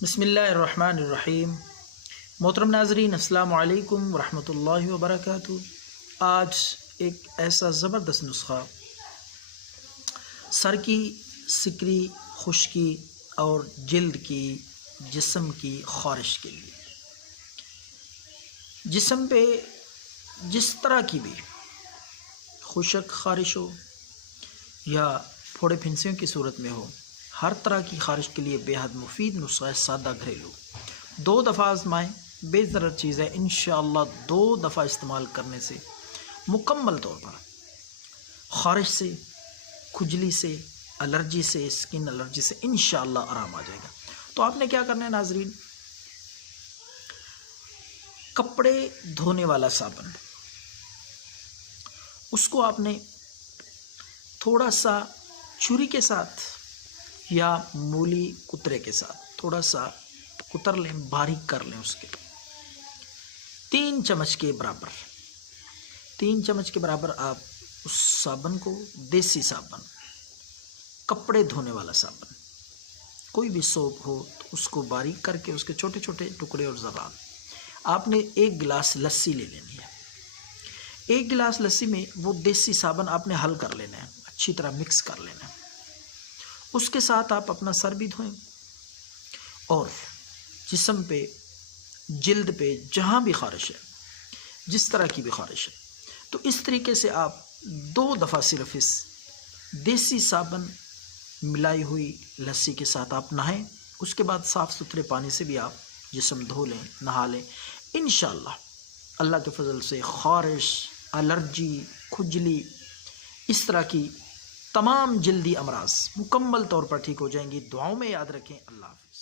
بسم اللہ الرحمن الرحیم۔ محترم ناظرین، السلام علیکم ورحمۃ اللہ وبرکاتہ۔ آج ایک ایسا زبردست نسخہ سر کی سکری، خشکی اور جلد کی، جسم کی خارش کے لیے، جسم پہ جس طرح کی بھی خشک خارش ہو یا پھوڑے پھنسیوں کی صورت میں ہو، ہر طرح کی خارش کے لیے بے حد مفید نسخہ ہے، سادہ گھریلو۔ 2 دفعہ آزمائیں، بے ضرر چیز ہے، انشاءاللہ 2 دفعہ استعمال کرنے سے مکمل طور پر خارش سے، کھجلی سے، الرجی سے، اسکن الرجی سے انشاءاللہ آرام آ جائے گا۔ تو آپ نے کیا کرنا ہے ناظرین، کپڑے دھونے والا صابن، اس کو آپ نے تھوڑا سا چھری کے ساتھ یا مولی کترے کے ساتھ تھوڑا سا کتر لیں، باریک کر لیں، اس کے 3 چمچ کے برابر 3 چمچ کے برابر آپ اس صابن کو، دیسی صابن، کپڑے دھونے والا صابن، کوئی بھی سوپ ہو تو اس کو باریک کر کے اس کے چھوٹے چھوٹے ٹکڑے اور ذرات، آپ نے 1 گلاس لسی لے لینی ہے۔ 1 گلاس لسی میں وہ دیسی صابن آپ نے حل کر لینا ہے، اچھی طرح مکس کر لینا ہے۔ اس کے ساتھ آپ اپنا سر بھی دھوئیں اور جسم پہ، جلد پہ جہاں بھی خارش ہے، جس طرح کی بھی خارش ہے، تو اس طریقے سے آپ 2 دفعہ صرف اس دیسی صابن ملائی ہوئی لسی کے ساتھ آپ نہائیں۔ اس کے بعد صاف ستھرے پانی سے بھی آپ جسم دھو لیں، نہا لیں، انشاءاللہ اللہ کے فضل سے خارش، الرجی، کھجلی، اس طرح کی تمام جلدی امراض مکمل طور پر ٹھیک ہو جائیں گی۔ دعاؤں میں یاد رکھیں۔ اللہ حافظ۔